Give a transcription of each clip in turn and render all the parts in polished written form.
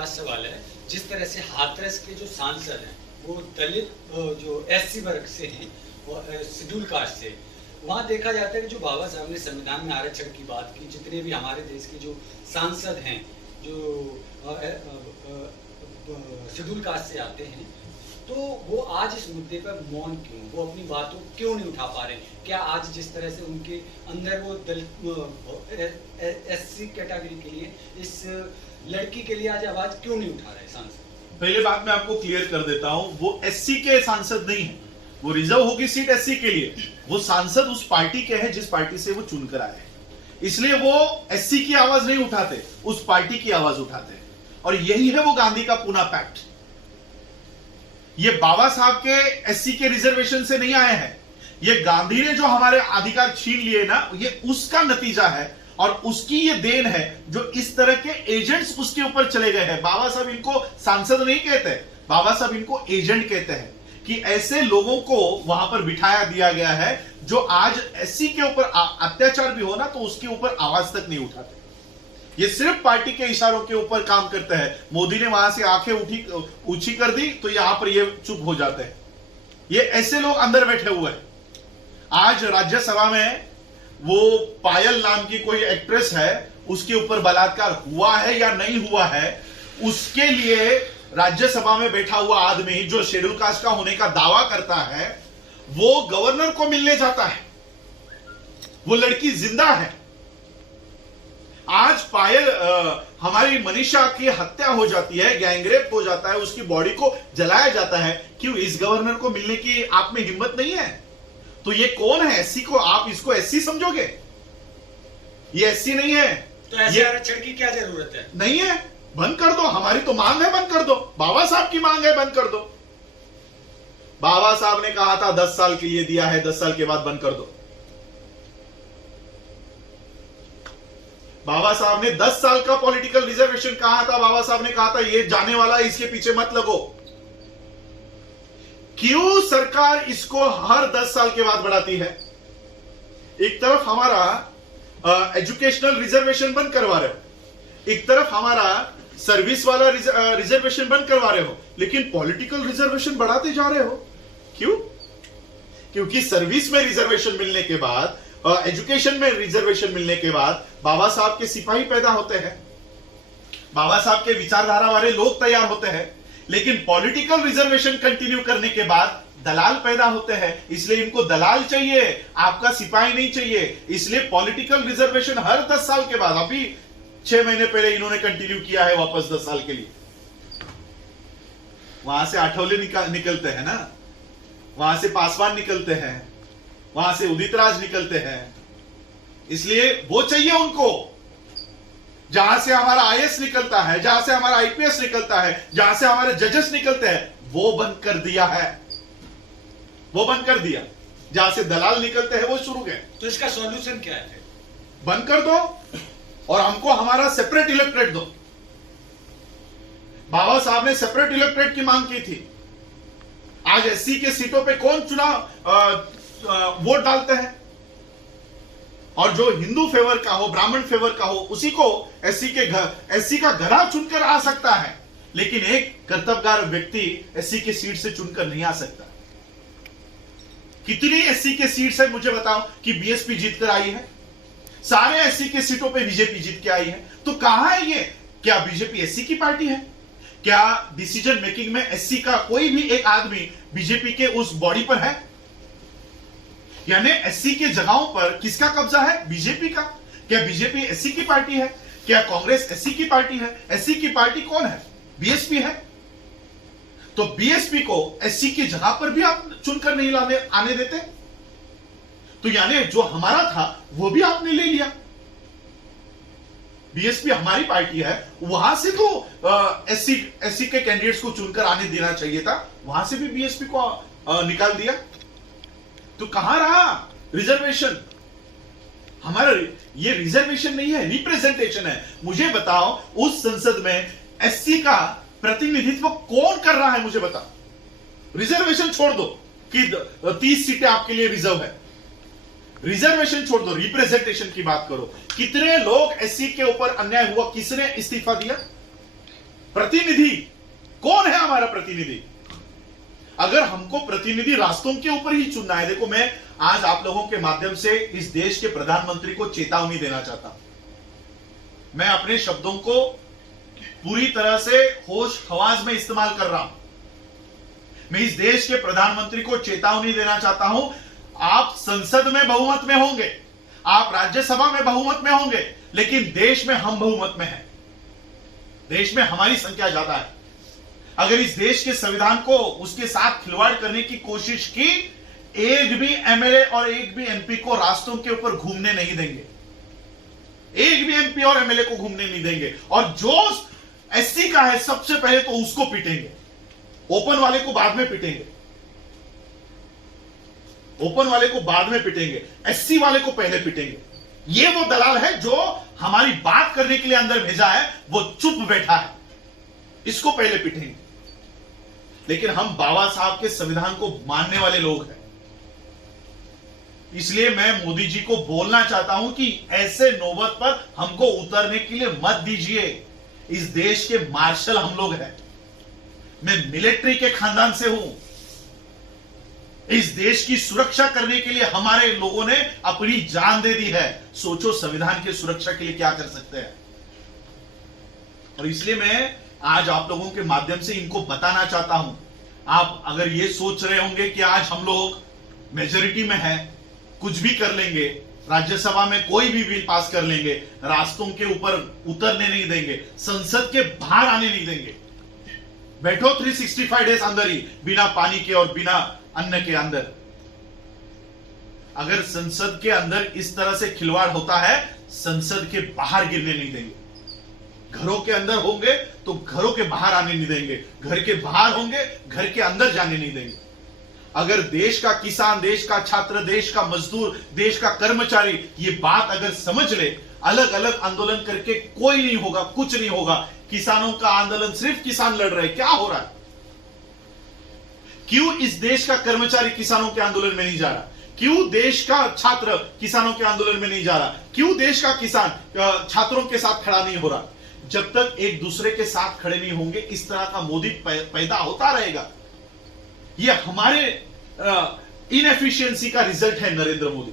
आज सवाल है, जिस तरह से हाथरस के जो सांसद हैं वो दलित जो एससी वर्ग से हैं और शेड्यूल कास्ट से, वहाँ देखा जाता है कि जो बाबा साहब ने संविधान में आरक्षण की बात की, जितने भी हमारे देश के जो सांसद हैं जो शेड्यूल कास्ट से आते हैं, तो वो आज इस मुद्दे पर मौन क्यों, वो अपनी बातों क्यों नहीं उठा पा रहे? क्या आज जिस तरह से उनके अंदर वो दलित एससी कैटेगरी के लिए, इस लड़की के लिए आज आवाज क्यों नहीं उठा रहे सांसद? पहले बात मैं आपको क्लियर कर देता हूं, वो एससी के सांसद नहीं है, वो रिजर्व होगी सीट एससी के लिए, वो सांसद उस पार्टी के हैं जिस पार्टी से वो चुनकर आए हैं, इसलिए वो एससी की आवाज नहीं उठाते, उस पार्टी की आवाज उठाते हैं। और यही है वो गांधी का पूना पैक्ट। ये बाबा साहब के एससी के रिजर्वेशन से नहीं आए हैं, ये गांधी ने जो हमारे अधिकार छीन लिए ना, ये उसका नतीजा है और उसकी ये देन है जो इस तरह के एजेंट्स उसके ऊपर चले गए हैं। बाबा साहब इनको सांसद नहीं कहते, बाबा साहब इनको एजेंट कहते हैं कि ऐसे लोगों को वहां पर बिठाया दिया गया है जो आज एससी के ऊपर अत्याचार भी हो ना तो उसके ऊपर आवाज तक नहीं उठाते। ये सिर्फ पार्टी के इशारों के ऊपर काम करता है। मोदी ने वहां से आंखें ऊंची कर दी तो यहां पर ये चुप हो जाते हैं। ये ऐसे लोग अंदर बैठे हुए हैं। आज राज्यसभा में वो पायल नाम की कोई एक्ट्रेस है, उसके ऊपर बलात्कार हुआ है या नहीं हुआ है, उसके लिए राज्यसभा में बैठा हुआ आदमी जो शेड्यूल कास्ट का होने का दावा करता है, वो गवर्नर को मिलने जाता है। वो लड़की जिंदा है। आज पायल हमारी मनीषा की हत्या हो जाती है, गैंगरेप हो जाता है, उसकी बॉडी को जलाया जाता है। क्यों? इस गवर्नर को मिलने की आप में हिम्मत नहीं है? तो ये कौन है? एससी को आप इसको एससी समझोगे? ये एससी नहीं है। तो ऐसे आरक्षण की क्या जरूरत है? नहीं है, बंद कर दो। हमारी तो मांग है, बंद कर दो। बाबा साहब की मांग है, बंद कर दो। बाबा साहब ने कहा था 10 साल के लिए दिया है, 10 साल के बाद बंद कर दो। बाबा साहब ने 10 साल का पॉलिटिकल रिजर्वेशन कहा था। बाबा साहब ने कहा था ये जाने वाला है, इसके पीछे मत लगो। क्यों सरकार इसको हर 10 साल के बाद बढ़ाती है? एक तरफ हमारा एजुकेशनल रिजर्वेशन बंद करवा रहे हो, एक तरफ हमारा सर्विस वाला रिजर्वेशन बंद करवा रहे हो, लेकिन पॉलिटिकल रिजर्वेशन बढ़ाते जा रहे हो। क्यों? क्योंकि सर्विस में रिजर्वेशन मिलने के बाद, एजुकेशन में रिजर्वेशन मिलने के बाद बाबा साहब के सिपाही पैदा होते हैं, बाबा साहब के विचारधारा वाले लोग तैयार होते हैं। लेकिन पॉलिटिकल रिजर्वेशन कंटिन्यू करने के बाद दलाल पैदा होते हैं, इसलिए इनको दलाल चाहिए, आपका सिपाही नहीं चाहिए। इसलिए पॉलिटिकल रिजर्वेशन हर 10 साल के बाद, अभी 6 महीने पहले इन्होंने कंटिन्यू किया है वापस 10 साल के लिए। वहां से आठवले निकलते हैं ना, वहां से पासवान निकलते हैं, वहां से उदित राज निकलते हैं, इसलिए वो चाहिए उनको। जहां से हमारा आईएएस निकलता है, जहां से हमारा आईपीएस निकलता है, जहां से हमारे जजेस निकलते हैं, वो बंद कर दिया है, वो बंद कर दिया। जहां से दलाल निकलते हैं वो शुरू गए। तो इसका सॉल्यूशन क्या है? बंद कर दो और हमको हमारा सेपरेट इलेक्टोरेट दो। बाबा साहब ने सेपरेट इलेक्टोरेट की मांग की थी। आज एससी के सीटों पे कौन चुनाव वोट डालते हैं? और जो हिंदू फेवर का हो, ब्राह्मण फेवर का हो, उसी को एससी का घरा चुनकर आ सकता है, लेकिन एक कर्तव्यगार व्यक्ति एससी के सीट से चुनकर नहीं आ सकता। कितनी एससी के सीट्स है मुझे बताओ कि बीएसपी जीतकर आई है? सारे एससी के सीटों पे बीजेपी जीत के आई है। तो कहां है ये? क्या बीजेपी एससी की पार्टी है? क्या डिसीजन मेकिंग में एससी का कोई भी एक आदमी बीजेपी के उस बॉडी पर है? यानी एससी के जगहों पर किसका कब्जा है? बीजेपी का। क्या बीजेपी एससी की पार्टी है? क्या कांग्रेस एससी की पार्टी है? एससी की पार्टी कौन है? बीएसपी है। तो बीएसपी को एससी की जगह पर भी आप चुनकर नहीं आने देते, तो यानी जो हमारा था वो भी आपने ले लिया। बीएसपी हमारी पार्टी है, वहां से तो एससी के कैंडिडेट्स को चुनकर आने देना चाहिए था, वहां से भी बीएसपी को निकाल दिया। तो कहां रहा रिजर्वेशन? हमारा ये रिजर्वेशन नहीं है, रिप्रेजेंटेशन है। मुझे बताओ उस संसद में एससी का प्रतिनिधित्व कौन कर रहा है? मुझे बताओ। रिजर्वेशन छोड़ दो कि 30 सीटें आपके लिए रिजर्व है, रिजर्वेशन छोड़ दो, रिप्रेजेंटेशन की बात करो। कितने लोग एससी के ऊपर अन्याय हुआ, किसने इस्तीफा दिया? प्रतिनिधि कौन है हमारा प्रतिनिधि? अगर हमको प्रतिनिधि रास्तों के ऊपर ही चुनना है, देखो मैं आज आप लोगों के माध्यम से इस देश के प्रधानमंत्री को चेतावनी देना चाहता हूं। मैं अपने शब्दों को पूरी तरह से होश हवास में इस्तेमाल कर रहा हूं। मैं इस देश के प्रधानमंत्री को चेतावनी देना चाहता हूं, आप संसद में बहुमत में होंगे, आप राज्यसभा में बहुमत में होंगे, लेकिन देश में हम बहुमत में हैं। देश में हमारी संख्या ज्यादा है। अगर इस देश के संविधान को उसके साथ खिलवाड़ करने की कोशिश की, एक भी एमएलए और एक भी एमपी को रास्तों के ऊपर घूमने नहीं देंगे। एक भी एमपी और एमएलए को घूमने नहीं देंगे। और जो एससी का है सबसे पहले तो उसको पीटेंगे, ओपन वाले को बाद में पीटेंगे, ओपन वाले को बाद में पीटेंगे, एससी वाले को पहले पीटेंगे। ये वो दलाल है जो हमारी बात करने के लिए अंदर भेजा है, वो चुप बैठा है, इसको पहले पीटेंगे। लेकिन हम बाबा साहब के संविधान को मानने वाले लोग हैं, इसलिए मैं मोदी जी को बोलना चाहता हूं कि ऐसे नौबत पर हमको उतरने के लिए मत दीजिए। इस देश के मार्शल हम लोग हैं, मैं मिलिट्री के खानदान से हूं। इस देश की सुरक्षा करने के लिए हमारे लोगों ने अपनी जान दे दी है। सोचो संविधान की सुरक्षा के लिए क्या कर सकते हैं। और इसलिए मैं आज आप लोगों के माध्यम से इनको बताना चाहता हूं। आप अगर ये सोच रहे होंगे कि आज हम लोग मेजॉरिटी में हैं, कुछ भी कर लेंगे, राज्यसभा में कोई भी बिल पास कर लेंगे, रास्तों के ऊपर उतरने नहीं देंगे, संसद के बाहर आने नहीं देंगे, बैठो 365 डेज अंदर ही, बिना पानी के और बिना अन्न के अंदर। अगर संसद के अंदर इस तरह से खिलवाड़ होता है, संसद के बाहर गिरने नहीं देंगे। घरों के अंदर होंगे तो घरों के बाहर आने नहीं देंगे, घर के बाहर होंगे घर के अंदर जाने नहीं देंगे। अगर देश का किसान, देश का छात्र, देश का मजदूर, देश का कर्मचारी ये बात अगर समझ ले, अलग अलग आंदोलन करके कोई नहीं होगा, कुछ नहीं होगा। किसानों का आंदोलन सिर्फ किसान लड़ रहे, क्या हो रहा है? क्यों इस देश का कर्मचारी किसानों के आंदोलन में नहीं जा रहा? क्यों देश का छात्र किसानों के आंदोलन में नहीं जा रहा? क्यों देश का किसान छात्रों के साथ खड़ा नहीं हो रहा? जब तक एक दूसरे के साथ खड़े नहीं होंगे, इस तरह का मोदी पैदा होता रहेगा। ये हमारे इनएफिशिएंसी का रिजल्ट है नरेंद्र मोदी।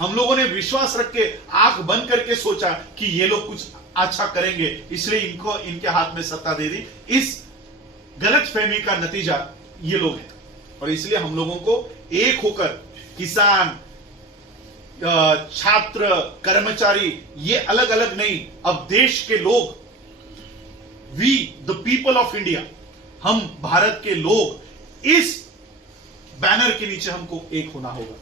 हम लोगों ने विश्वास रख के आंख बंद करके सोचा कि ये लोग कुछ अच्छा करेंगे, इसलिए इनको इनके हाथ में सत्ता दे दी। इस गलत फहमी का नतीजा ये लोग हैं। और इसलिए हम लोगों को एक होकर, किसान, छात्र, कर्मचारी, ये अलग अलग नहीं, अब देश के लोग, we the people of India, हम भारत के लोग, इस बैनर के नीचे हमको एक होना होगा।